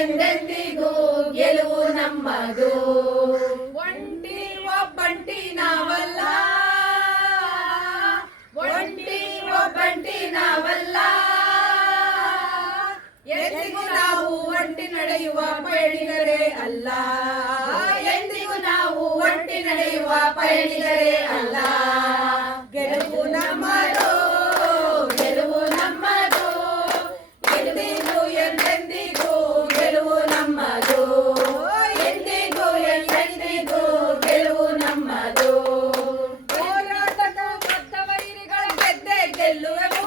ಎಂದೆಂದಿಗೂ ಗೆಲುವು ನಮ್ಮದು ಒಂಟಿ ಒಬ್ಬಂಟಿ ನಾವಲ್ಲ ಒಂಟಿ ಒಬ್ಬಂಟಿ ನಾವಲ್ಲ ಎಂದಿಗೂ ನಾವು ಒಂಟಿ ನಡೆಯುವ ಪಯಣಿಗರೇ ಅಲ್ಲ ಎಂದಿಗೂ ನಾವು ಒಂಟಿ ನಡೆಯುವ ಪಯಣಿಗರೇ Hallelujah.